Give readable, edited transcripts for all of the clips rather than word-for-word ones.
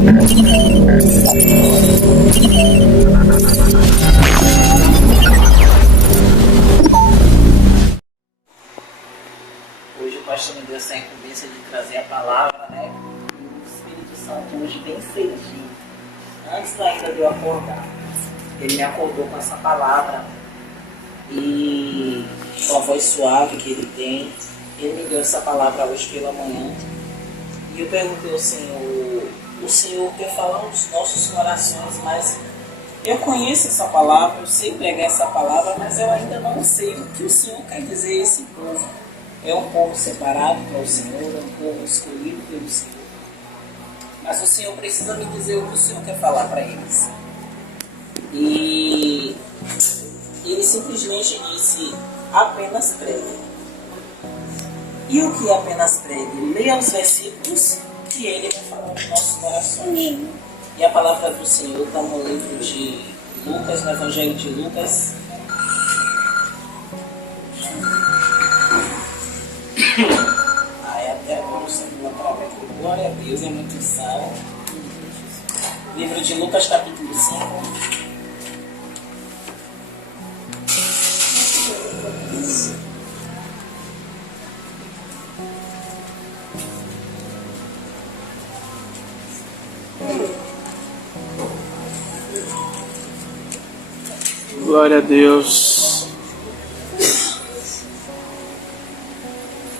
Hoje o pastor me deu essa incumbência de trazer a palavra, né? E o Espírito Santo hoje bem cedinho, antes ainda de eu acordar, ele me acordou com essa palavra e com a voz suave que ele tem, ele me deu essa palavra hoje pela manhã. E eu perguntei ao Senhor, o Senhor quer falar nos nossos corações, mas eu conheço essa palavra, eu sei pregar essa palavra, mas eu ainda não sei o que o Senhor quer dizer a esse povo. É um povo separado para o Senhor, é um povo escolhido pelo Senhor. Mas o Senhor precisa me dizer o que o Senhor quer falar para eles. E ele simplesmente disse, apenas pregue. E o que é apenas pregue? Leia os versículos que ele vai falar nos nossos corações. E a palavra do Senhor está no livro de Lucas, no Evangelho de Lucas. Até agora o Senhor através de glória a Deus, é muito sal. Livro de Lucas, capítulo 5. Glória a Deus.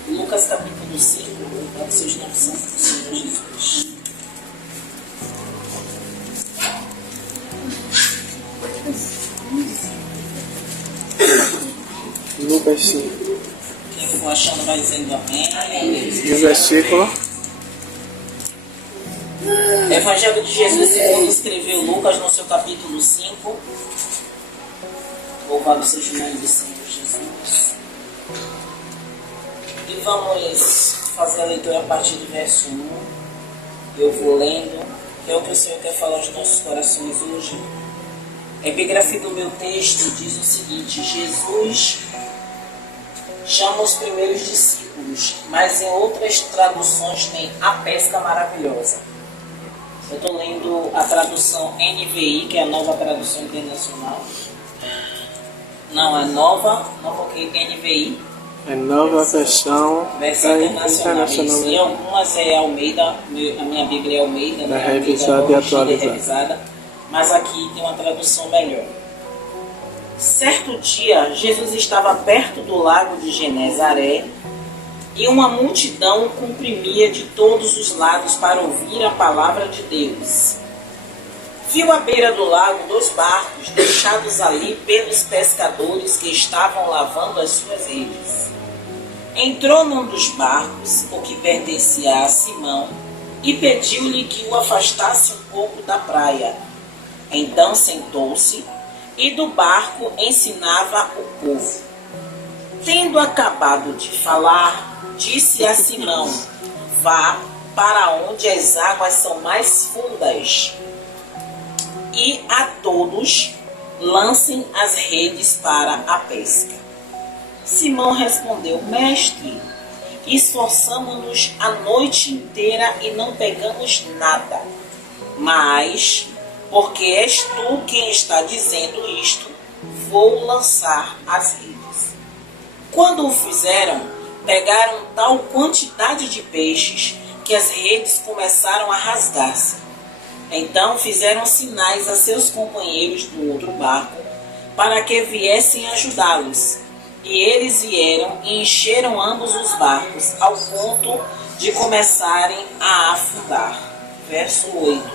Lucas capítulo 5, para seus nomes santos do Senhor Jesus. Lucas 5. Quem for achando vai dizendo amém. E o versículo? Evangelho de Jesus segundo escreveu Lucas no seu capítulo 5. Louvado seja o nome do Senhor Jesus. E vamos fazer a leitura a partir do verso 1. Eu vou lendo, que é o que o Senhor quer falar aos nossos corações hoje. A epígrafe do meu texto diz o seguinte: Jesus chama os primeiros discípulos, mas em outras traduções tem a pesca maravilhosa. Eu estou lendo a tradução NVI, que é a nova tradução internacional. Não, é nova que NVI. É nova versão internacional. E algumas é Almeida, a minha Bíblia é Almeida, né? Revisada e atualizada. Mas aqui tem uma tradução melhor. Certo dia, Jesus estava perto do lago de Genezaré e uma multidão o comprimia de todos os lados para ouvir a palavra de Deus. Viu à beira do lago 2 barcos deixados ali pelos pescadores que estavam lavando as suas redes. Entrou num dos barcos, o que pertencia a Simão, e pediu-lhe que o afastasse um pouco da praia. Então sentou-se e do barco ensinava o povo. Tendo acabado de falar, disse a Simão: vá para onde as águas são mais fundas e a todos lancem as redes para a pesca. Simão respondeu: mestre, esforçamo-nos a noite inteira e não pegamos nada. Mas, porque és tu quem está dizendo isto, vou lançar as redes. Quando o fizeram, pegaram tal quantidade de peixes que as redes começaram a rasgar-se. Então fizeram sinais a seus companheiros do outro barco para que viessem ajudá-los. E eles vieram e encheram ambos os barcos ao ponto de começarem a afundar. Verso 8.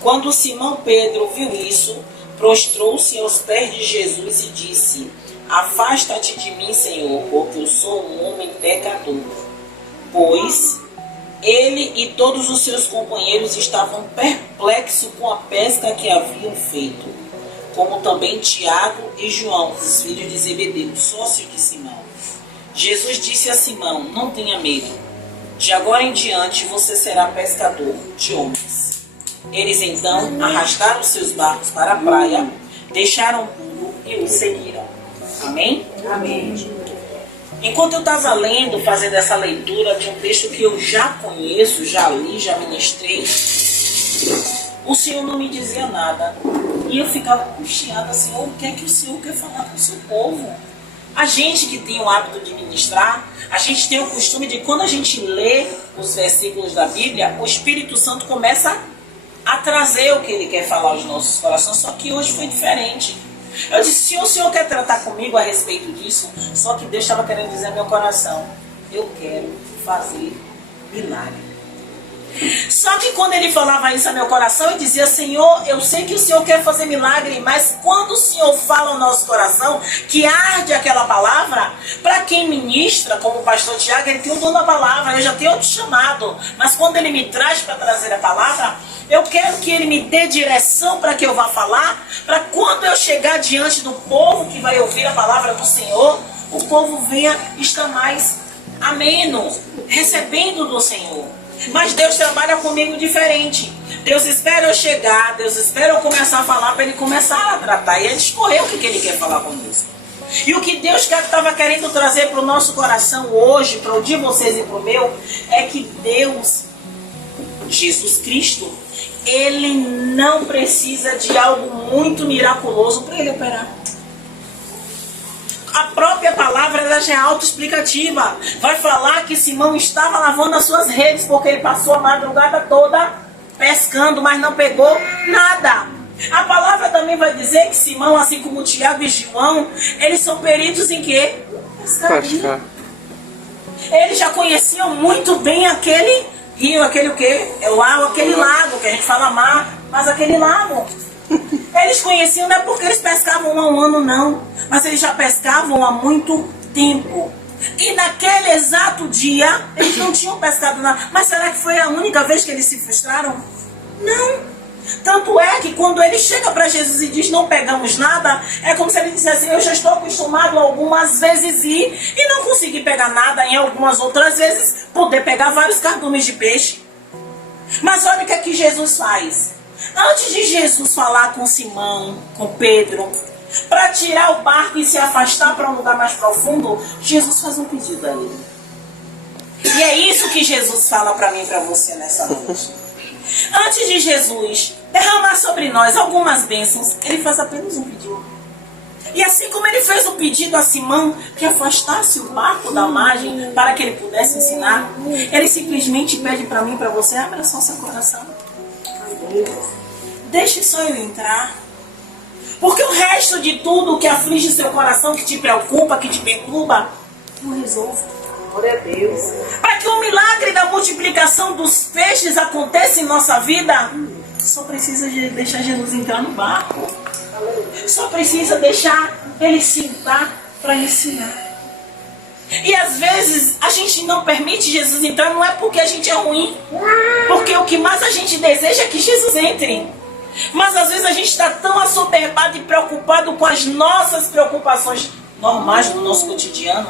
Quando Simão Pedro viu isso, prostrou-se aos pés de Jesus e disse: afasta-te de mim, Senhor, porque eu sou um homem pecador. Pois ele e todos os seus companheiros estavam perplexos com a pesca que haviam feito, como também Tiago e João, os filhos de Zebedeu, sócio de Simão. Jesus disse a Simão: não tenha medo, de agora em diante você será pescador de homens. Eles então arrastaram seus barcos para a praia, deixaram tudo e o seguiram. Amém? Amém. Enquanto eu estava lendo, fazendo essa leitura de um texto que eu já conheço, já li, já ministrei, O Senhor não me dizia nada. E eu ficava angustiada, Senhor, o que é que o Senhor quer falar com o seu povo? A gente que tem o hábito de ministrar, a gente tem o costume de quando a gente lê os versículos da Bíblia, o Espírito Santo começa a trazer o que ele quer falar aos nossos corações, só que hoje foi diferente. Eu disse, Senhor, o Senhor quer tratar comigo a respeito disso? Só que Deus estava querendo dizer no meu coração, eu quero fazer milagre. Só que quando ele falava isso ao meu coração, eu dizia, Senhor, eu sei que o Senhor quer fazer milagre, mas quando o Senhor fala ao nosso coração, que arde aquela palavra, para quem ministra, como o pastor Tiago, ele tem um dom da palavra, eu já tenho outro chamado, mas quando ele me traz para trazer a palavra, eu quero que ele me dê direção para que eu vá falar, para quando eu chegar diante do povo que vai ouvir a palavra do Senhor, o povo venha estar mais ameno, recebendo do Senhor. Mas Deus trabalha comigo diferente. Deus espera eu chegar, Deus espera eu começar a falar para ele começar a tratar e a escorrer o que ele quer falar conosco. E o que Deus estava querendo trazer para o nosso coração hoje, para o de vocês e para o meu, é que Deus, Jesus Cristo, ele não precisa de algo muito miraculoso para ele operar. A própria palavra ela já é autoexplicativa. Vai falar que Simão estava lavando as suas redes porque ele passou a madrugada toda pescando, mas não pegou nada. A palavra também vai dizer que Simão, assim como Tiago e João, eles são peritos em quê? Pescaria. Eles já conheciam muito bem aquele rio, aquele o quê? Aquele lago, que a gente fala mar, mas aquele lago. Eles conheciam não é porque eles pescavam há um ano não, mas eles já pescavam há muito tempo. E naquele exato dia, eles não tinham pescado nada. Mas será que foi a única vez que eles se frustraram? Não. Tanto é que quando ele chega para Jesus e diz não pegamos nada, é como se ele dissesse, eu já estou acostumado algumas vezes ir e não consegui pegar nada, em algumas outras vezes poder pegar vários cardumes de peixe. Mas olha o que é que Jesus faz. Antes de Jesus falar com Simão, com Pedro, para tirar o barco e se afastar para um lugar mais profundo, Jesus faz um pedido a ele. E é isso que Jesus fala para mim e para você nessa noite. Antes de Jesus derramar sobre nós algumas bênçãos, ele faz apenas um pedido. E assim como ele fez o pedido a Simão que afastasse o barco da margem para que ele pudesse ensinar, ele simplesmente pede para mim e para você, abra só seu coração. Deixe só eu entrar. Porque o resto de tudo que aflige seu coração, que te preocupa, que te perturba, eu resolvo. Glória a Deus. Para que o milagre da multiplicação dos peixes aconteça em nossa vida, só precisa deixar Jesus entrar no barco. Só precisa deixar ele sentar para ensinar. E às vezes a gente não permite Jesus entrar, não é porque a gente é ruim, porque o que mais a gente deseja é que Jesus entre. Mas às vezes a gente está tão assoberbado e preocupado com as nossas preocupações normais do nosso cotidiano,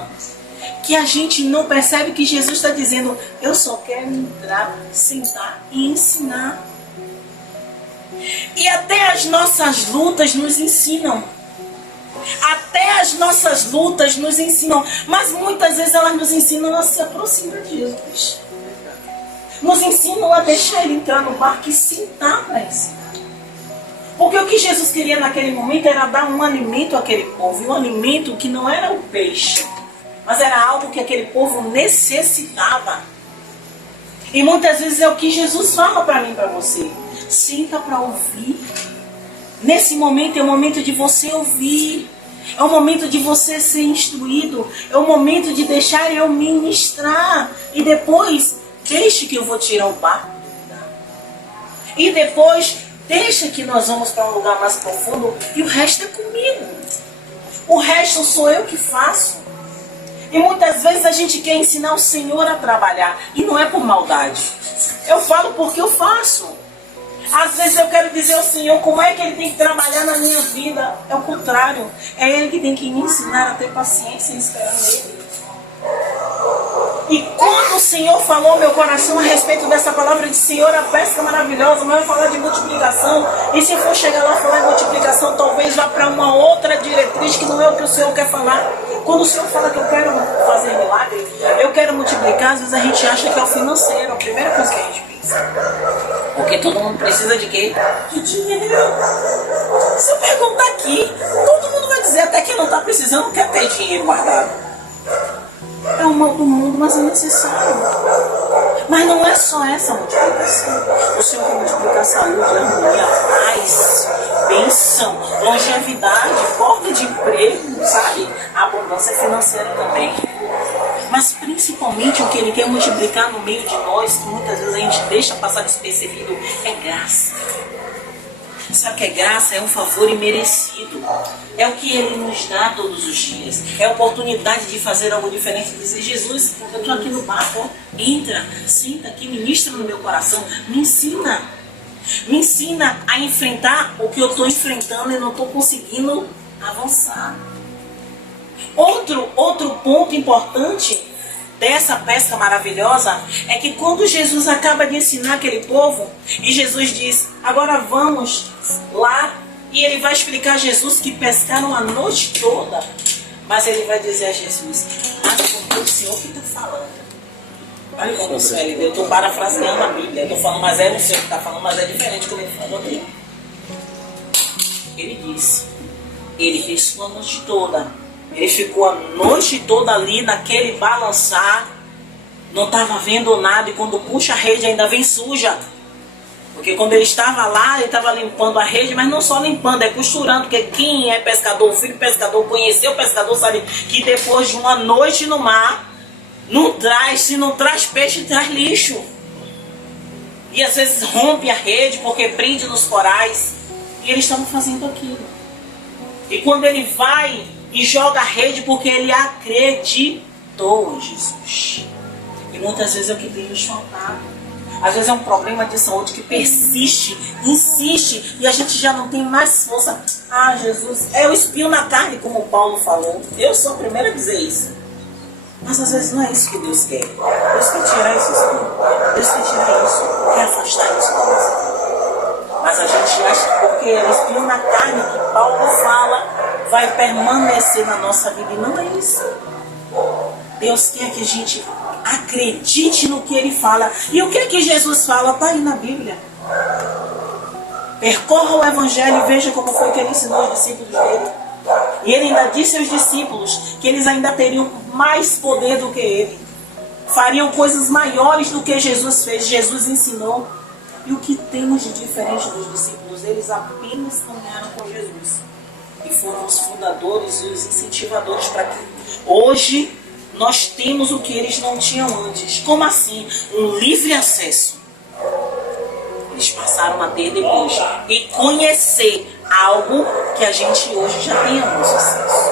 que a gente não percebe que Jesus está dizendo, eu só quero entrar, sentar e ensinar. E até as nossas lutas nos ensinam. Até as nossas lutas nos ensinam, mas muitas vezes elas nos ensinam a se aproximar de Jesus. Nos ensinam a deixar ele entrar no barco e sentar para ensinar. Porque o que Jesus queria naquele momento era dar um alimento àquele povo, e um alimento que não era o peixe, mas era algo que aquele povo necessitava. E muitas vezes é o que Jesus fala para mim e para você. Senta para ouvir. Nesse momento é o momento de você ouvir. É o momento de você ser instruído. É o momento de deixar eu ministrar. E depois, deixe que eu vou tirar o barco. E depois, deixa que nós vamos para um lugar mais profundo. E o resto é comigo. O resto sou eu que faço. E muitas vezes a gente quer ensinar o Senhor a trabalhar. E não é por maldade. Eu falo porque eu faço. Às vezes eu quero dizer ao Senhor como é que Ele tem que trabalhar na minha vida. É o contrário. É Ele que tem que me ensinar a ter paciência e esperar nele. E quando o Senhor falou ao meu coração a respeito dessa palavra de Senhor, a pesca maravilhosa, mas vai falar de multiplicação. E se eu for chegar lá e falar de multiplicação, talvez vá para uma outra diretriz que não é o que o Senhor quer falar. Quando o Senhor fala que eu quero fazer milagre, eu quero multiplicar, às vezes a gente acha que é o financeiro, a primeira coisa que a gente pensa. Porque todo mundo precisa de quê? De dinheiro. Se perguntar aqui, todo mundo vai dizer, até quem não está precisando quer ter dinheiro guardado. É o mal do mundo, mas é necessário. Mas não é só essa multiplicação. O Senhor quer multiplicar saúde, harmonia, paz, bênção, longevidade, porta de emprego, sabe? A abundância financeira também. Mas principalmente o que Ele quer multiplicar no meio de nós, que muitas vezes a gente deixa passar despercebido, é graça. Sabe o que é graça? É um favor imerecido. É o que Ele nos dá todos os dias. É a oportunidade de fazer algo diferente. Dizer, Jesus, eu estou aqui no barco, ó. Entra, senta aqui, ministra no meu coração. Me ensina. Me ensina a enfrentar o que eu estou enfrentando e não estou conseguindo avançar. Outro ponto importante dessa pesca maravilhosa é que quando Jesus acaba de ensinar aquele povo e Jesus diz, agora vamos lá, e ele vai explicar a Jesus que pescaram a noite toda, mas ele vai dizer a Jesus, mas porque o Senhor que está falando. Olha como isso é, eu estou parafraseando a Bíblia, eu estou falando, mas é o Senhor que está falando, mas é diferente do que ele falou aqui. Ele disse, ele pescou a noite toda. Ele ficou a noite toda ali naquele balançar, não estava vendo nada, e quando puxa a rede ainda vem suja. Porque quando ele estava lá, ele estava limpando a rede, mas não só limpando, é costurando, porque quem é pescador, o filho pescador, conheceu o pescador, sabe que depois de uma noite no mar, se não traz peixe, traz lixo. E às vezes rompe a rede, porque prende nos corais. E eles estavam fazendo aquilo. E quando ele vai e joga a rede, porque ele acreditou em Jesus. E muitas vezes é o que tem nos faltado. Às vezes é um problema de saúde que persiste, insiste, e a gente já não tem mais força. Ah, Jesus, é o espinho na carne, como o Paulo falou. Eu sou a primeira a dizer isso. Mas às vezes não é isso que Deus quer. Deus quer tirar esse espinho. Deus quer tirar isso, quer afastar isso da nossa vida. Mas a gente acha que porque é o espinho na carne que Paulo fala, vai permanecer na nossa vida, e não é isso. Deus quer que a gente acredite no que Ele fala. E o que é que Jesus fala? Está aí na Bíblia. Percorra o Evangelho e veja como foi que Ele ensinou os discípulos dele. E Ele ainda disse aos discípulos que eles ainda teriam mais poder do que Ele. Fariam coisas maiores do que Jesus fez. Jesus ensinou. E o que temos de diferente dos discípulos? Eles apenas caminharam com Jesus. E foram os fundadores e os incentivadores para que hoje nós temos o que eles não tinham antes. Como assim? Um livre acesso. Eles passaram a ter depois e conhecer algo que a gente hoje já tem nosso acesso.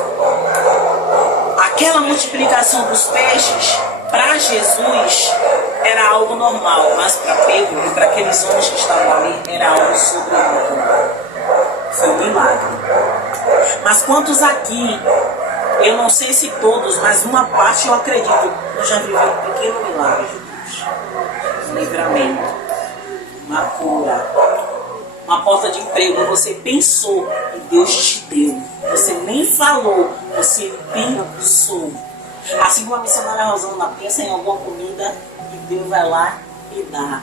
Aquela multiplicação dos peixes, para Jesus, era algo normal, mas para Pedro e para aqueles homens que estavam ali, era algo sobrenatural. Foi um milagre. Mas quantos aqui, eu não sei se todos, mas uma parte eu acredito, eu já vivi um pequeno milagre de Deus. Um livramento, uma cura, uma porta de emprego. Você pensou e Deus te deu. Você nem falou, você pensou. Assim como a missionária Rosana pensa em alguma comida e Deus vai lá e dá.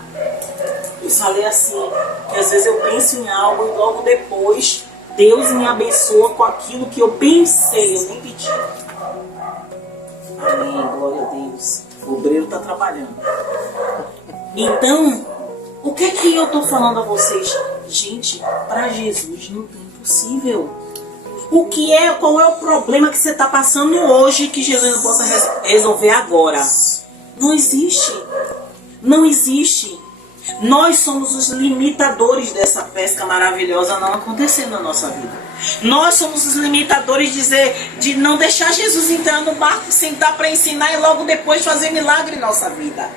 Eu falei assim, que às vezes eu penso em algo e logo depois Deus me abençoa com aquilo que eu pensei, eu nem pedi. Amém, glória a Deus. O obreiro está trabalhando. Então, o que é que eu estou falando a vocês? Gente, para Jesus não tem impossível. Qual é o problema que você está passando hoje que Jesus não possa resolver agora? Não existe. Não existe. Nós somos os limitadores dessa pesca maravilhosa não acontecer na nossa vida. Nós somos os limitadores de não deixar Jesus entrar no barco, sentar para ensinar e logo depois fazer milagre em nossa vida.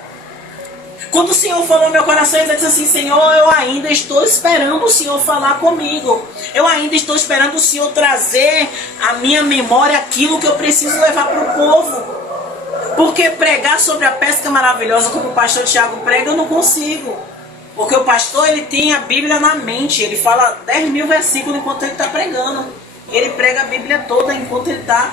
Quando o Senhor falou no meu coração, eu disse assim, Senhor, eu ainda estou esperando o Senhor falar comigo. Eu ainda estou esperando o Senhor trazer à minha memória aquilo que eu preciso levar para o povo. Porque pregar sobre a pesca maravilhosa, como o pastor Tiago prega, eu não consigo. Porque o pastor, ele tem a Bíblia na mente. Ele fala 10.000 versículos enquanto ele está pregando. Ele prega a Bíblia toda enquanto ele está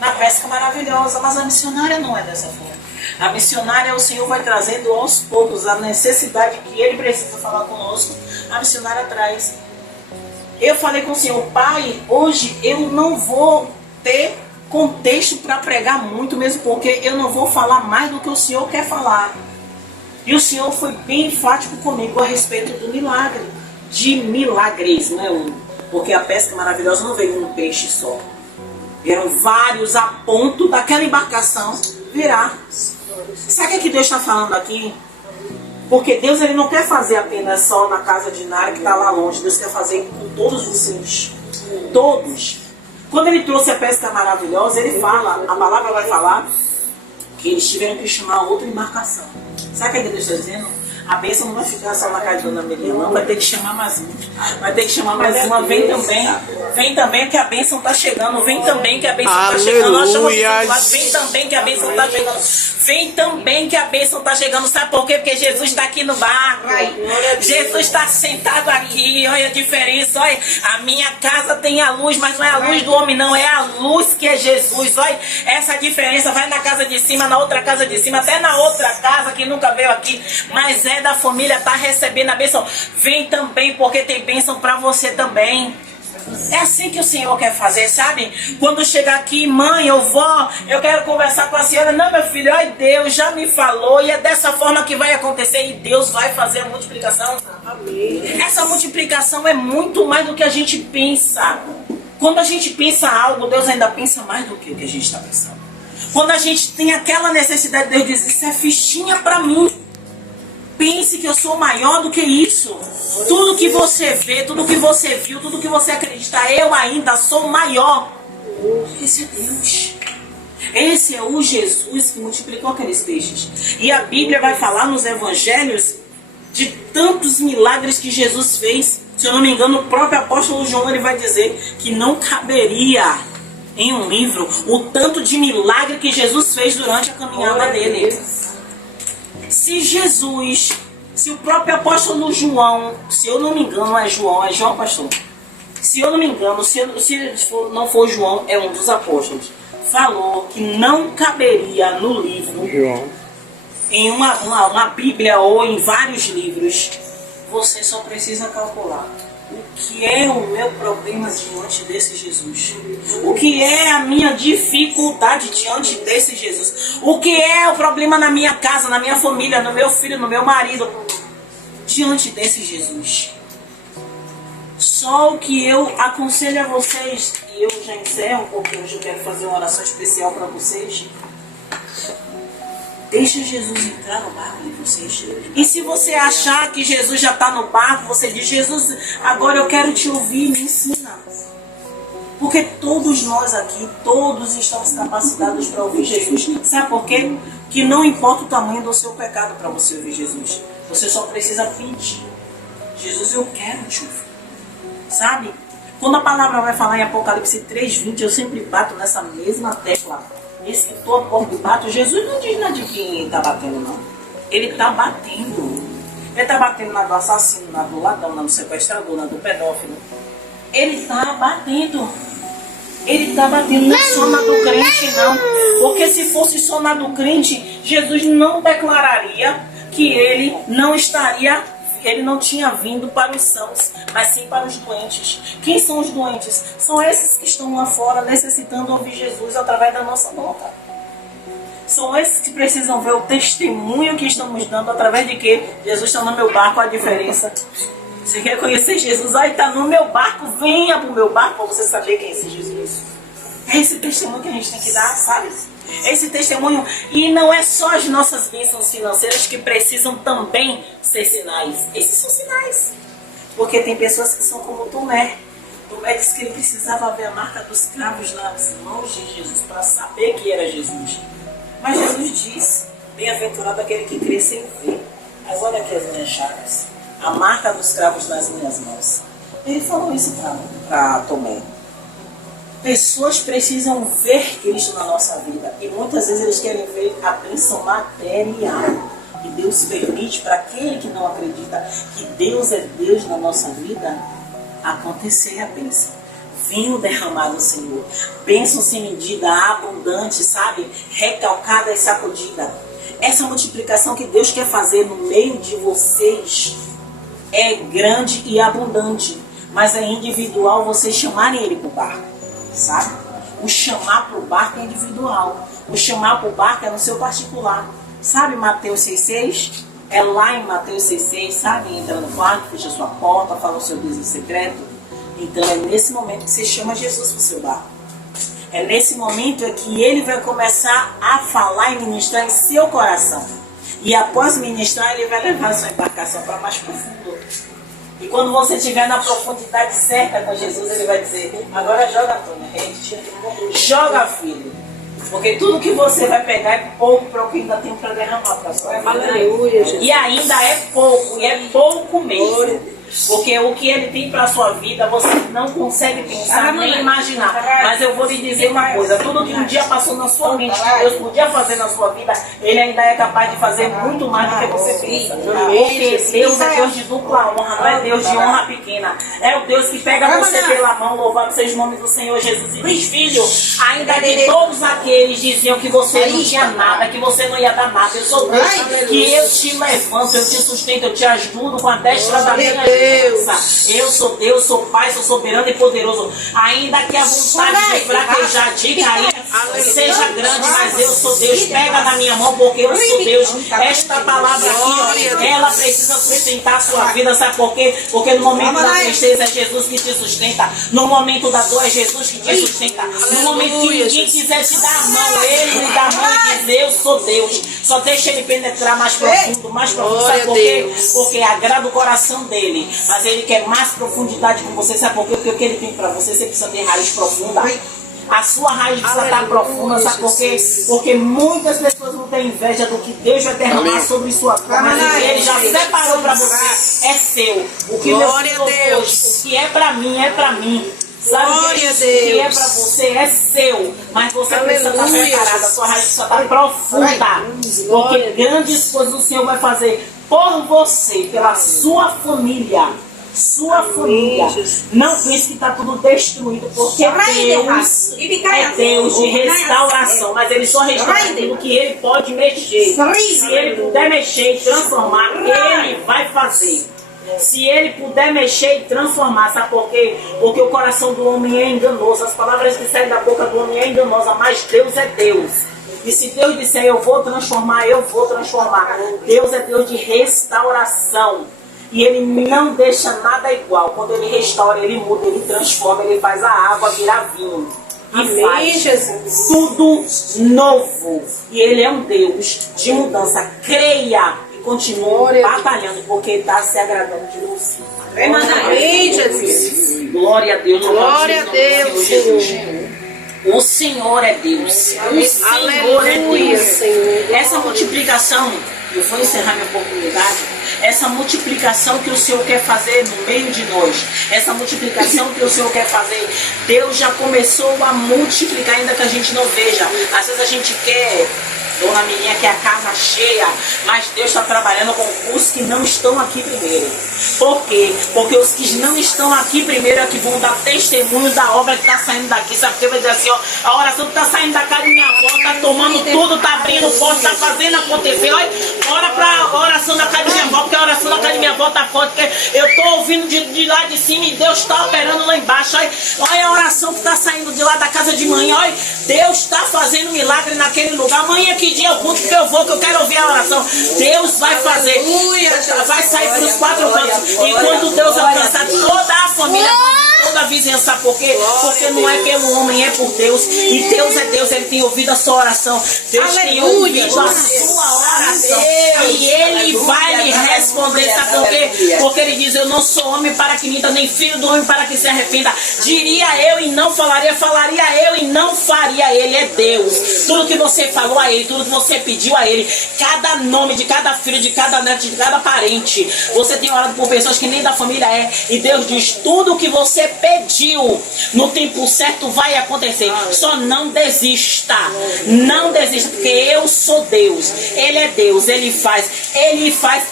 na pesca maravilhosa. Mas a missionária não é dessa forma. A missionária, o Senhor vai trazendo aos poucos a necessidade que Ele precisa falar conosco. A missionária traz. Eu falei com o Senhor, Pai, hoje eu não vou ter contexto para pregar muito, mesmo porque eu não vou falar mais do que o Senhor quer falar. E o Senhor foi bem enfático comigo a respeito do milagre, de milagres, não é? Porque a pesca maravilhosa não veio um peixe só. Eram vários a ponto daquela embarcação virar. Sabe o que Deus está falando aqui? Porque Deus ele não quer fazer apenas só na casa de Nara que está lá longe. Deus quer fazer com todos os seus. Todos. Quando ele trouxe a pesca maravilhosa, ele fala, a palavra vai falar que eles tiveram que chamar outra embarcação. Sabe o que Deus está dizendo? A bênção não vai ficar só na casa de Dona Miriam, não. Vai ter que chamar mais uma. Vai ter que chamar mais uma. Vem também. Vem também que a bênção está chegando. Vem também que a bênção está chegando. Vem também que a bênção está chegando. Vem também que a bênção está chegando. Sabe por quê? Porque Jesus está aqui no barco. Jesus está sentado aqui. Olha a diferença. Olha, a minha casa tem a luz, mas não é a luz do homem, não. É a luz que é Jesus. Olha essa diferença. Vai na casa de cima, na outra casa de cima, até na outra casa que nunca veio aqui. Mas é da família, tá recebendo a bênção. Vem também, porque tem bênção para você também. É assim que o Senhor quer fazer, sabe? Quando chegar aqui, mãe ou vó, eu quero conversar com a senhora. Não, meu filho, ai, Deus já me falou e é dessa forma que vai acontecer e Deus vai fazer a multiplicação. Amém. Essa multiplicação é muito mais do que a gente pensa. Quando a gente pensa algo, Deus ainda pensa mais do que o que a gente está pensando. Quando a gente tem aquela necessidade, Deus diz, isso é fichinha para mim. Pense que eu sou maior do que isso. Tudo que você vê, tudo que você viu, tudo que você acredita, eu ainda sou maior. Esse é Deus. Esse é o Jesus que multiplicou aqueles peixes. E a Bíblia vai falar nos evangelhos de tantos milagres que Jesus fez. Se eu não me engano, o próprio apóstolo João ele vai dizer que não caberia em um livro o tanto de milagre que Jesus fez durante a caminhada dele. Se Jesus, se o próprio apóstolo João, se eu não me engano é João pastor, se eu não me engano, se não for João, é um dos apóstolos, falou que não caberia no livro, João, em uma Bíblia ou em vários livros, você só precisa calcular o que é o meu problema diante desse Jesus, o que é a minha dificuldade diante desse Jesus, o que é o problema na minha casa, na minha família, no meu filho, no meu marido, diante desse Jesus. Só o que eu aconselho a vocês, e eu já encerro porque hoje eu quero fazer uma oração especial para vocês. Deixa Jesus entrar no barco de vocês. E se você achar que Jesus já está no barco, você diz, Jesus, agora eu quero te ouvir, me ensina. Porque todos nós aqui, todos estamos capacitados para ouvir Jesus. Sabe por quê? Que não importa o tamanho do seu pecado para você ouvir Jesus. Você só precisa pedir. Jesus, eu quero te ouvir. Sabe? Quando a palavra vai falar em Apocalipse 3:20, eu sempre bato nessa mesma tecla. Esse que estou a porta e bato, Jesus não diz nada de quem está batendo, não. Ele está batendo. Ele está batendo na do assassino, na do ladrão, na do sequestrador, na do pedófilo. Ele está batendo. Ele está batendo, não é só na do crente, não. Porque se fosse só na do crente, Jesus não declararia que ele não estaria, ele não tinha vindo para os sãos, mas sim para os doentes. Quem são os doentes? São esses que estão lá fora necessitando ouvir Jesus através da nossa boca. São esses que precisam ver o testemunho que estamos dando através de que Jesus está no meu barco, a diferença. Você quer conhecer Jesus? Aí está no meu barco, venha para o meu barco para você saber quem é esse Jesus. É esse testemunho que a gente tem que dar, sabe? Esse testemunho, e não é só as nossas bênçãos financeiras que precisam também ser sinais. Esses são sinais. Porque tem pessoas que são como Tomé. Tomé disse que ele precisava ver a marca dos cravos nas mãos de Jesus para saber que era Jesus. Mas Jesus diz, bem-aventurado aquele que crê sem ver. Mas olha aqui as minhas chagas, a marca dos cravos nas minhas mãos. Ele falou isso para Tomé. Pessoas precisam ver Cristo na nossa vida. E muitas vezes eles querem ver a bênção material. E Deus permite para aquele que não acredita que Deus é Deus na nossa vida, acontecer a bênção. Vinho derramado, Senhor. Bênção sem medida, abundante, sabe? Recalcada e sacudida. Essa multiplicação que Deus quer fazer no meio de vocês é grande e abundante, mas é individual vocês chamarem ele para o barco, sabe? O chamar para o barco é individual, o chamar para o barco é no seu particular. Sabe Mateus 6,6? É lá em Mateus 6,6, sabe? Entra no quarto, fecha sua porta, fala o seu Deus em secreto. Então é nesse momento que você chama Jesus para o seu barco. É nesse momento é que ele vai começar a falar e ministrar em seu coração. E após ministrar, ele vai levar a sua embarcação para mais profundo. E quando você estiver na profundidade certa com Jesus, ele vai dizer: agora joga a tua rede, joga, filho. Porque tudo que você vai pegar é pouco para o que ainda tem para derramar para a sua vida. Aleluia, Jesus. E ainda é pouco, e é pouco mesmo. Porque o que ele tem para a sua vida, você não consegue pensar nem imaginar. Mas eu vou lhe dizer uma coisa: tudo que um dia passou na sua mente, que Deus podia fazer na sua vida, ele ainda é capaz de fazer muito mais do que você pensa. Porque Deus é Deus de dupla honra, não é Deus de honra pequena. É o Deus que pega você pela mão, louvado seja o nome do Senhor Jesus, e diz: filho, ainda que todos aqueles diziam que você não tinha nada, que você não ia dar nada, eu sou Deus, que eu te levanto, eu te sustento, eu te ajudo com a destra da minha. Eu sou Deus, sou Pai, sou soberano e poderoso. Ainda que a vontade de fraquejar, de cair, seja grande, mas eu sou Deus. Pega na minha mão, porque eu sou Deus. Esta palavra aqui, ó, ela precisa sustentar a sua vida. Sabe por quê? Porque no momento da tristeza é Jesus que te sustenta. No momento da dor é Jesus que te sustenta. No momento que ninguém quiser te dar a mão, ele lhe dá a mão e diz: eu sou Deus. Só deixa ele penetrar mais profundo, mais profundo. Sabe por quê? Porque agrada o coração dele. Mas ele quer mais profundidade com você. Sabe por quê? Porque o que ele tem para você, você precisa ter raiz profunda. A sua raiz precisa estar profunda. Sabe por quê? Porque muitas pessoas não têm inveja do que Deus vai derramar sobre sua vida. Mas ele já separou para você. É seu. O que Glória a Deus. Hoje, o que é para mim, é para mim. Sabe o que é para você é seu, mas você precisa estar preparada, a sua raiz precisa estar profunda, porque grandes coisas o Senhor vai fazer por você, pela sua família. Sua família. Não pense que está tudo destruído, porque Deus é Deus de restauração, mas Ele só restaura aquilo que Ele pode mexer. Se Ele puder mexer e transformar, Ele vai fazer. Se ele puder mexer e transformar, sabe por quê? Porque o coração do homem é enganoso. As palavras que saem da boca do homem é enganosa, mas Deus é Deus. E se Deus disser: eu vou transformar, eu vou transformar. Deus é Deus de restauração. E ele não deixa nada igual. Quando ele restaura, ele muda, ele transforma, ele faz a água virar vinho. E faz tudo novo. E ele é um Deus de mudança. Creia. Continue batalhando, porque está se agradando de você. Amém, Jesus. Glória a Deus. Glória a Deus, Senhor. O Senhor é Deus. O Senhor é Deus. Essa multiplicação, eu vou encerrar minha oportunidade. Essa multiplicação que o Senhor quer fazer no meio de nós, essa multiplicação que o Senhor quer fazer, Deus já começou a multiplicar, ainda que a gente não veja. Às vezes a gente quer, dona Mirinha, que é a casa cheia, mas Deus está trabalhando com os que não estão aqui primeiro. Por quê? Porque os que não estão aqui primeiro é que vão dar testemunho da obra que está saindo daqui. Sabe porque vai dizer assim: ó, a oração que está saindo da casa de minha avó, está tomando tudo, está abrindo porta, está fazendo acontecer. Olha, bora para a oração da casa de minha avó, porque a oração da casa de minha avó está forte, porque eu estou ouvindo de lá de cima e Deus está operando lá embaixo. Olha a oração que está saindo de lá da casa de mãe. Olha, Deus está fazendo milagre naquele lugar. Amanhã que dia eu culto que eu vou, que eu quero ouvir a oração. Deus vai fazer, vai sair para os quatro cantos. E quando Deus alcançar toda a família, toda a vizinhança, sabe por quê? Porque não é pelo homem, é por Deus. E Deus é Deus, Ele tem ouvido a sua oração. Deus tem ouvido a sua oração. E Ele vai lhe responder, sabe por quê? Porque Ele diz: eu não sou homem para que minta, nem filho do homem para que se arrependa. Diria eu e não falaria, falaria eu e não faria. Ele é Deus. Tudo que você falou a Ele, tudo que você pediu a Ele, cada nome de cada filho, de cada neto, de cada parente, você tem orado por pessoas que nem da família é, e Deus diz: tudo o que você pediu no tempo certo vai acontecer. Só não desista, não desista, porque eu sou Deus, Ele é Deus, Ele faz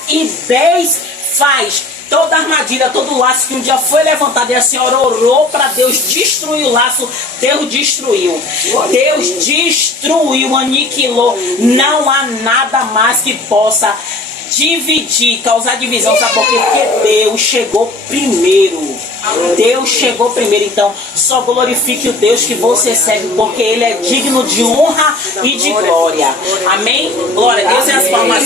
e desfaz. Toda armadilha, todo laço que um dia foi levantado e a senhora orou para Deus destruir o laço, Deus destruiu. Deus destruiu, aniquilou. Não há nada mais que possa dividir, causar divisão. Sabe por quê? Porque Deus chegou primeiro. Deus chegou primeiro. Então, só glorifique o Deus que você serve, porque Ele é digno de honra e de glória. Amém? Glória a Deus e as palmas.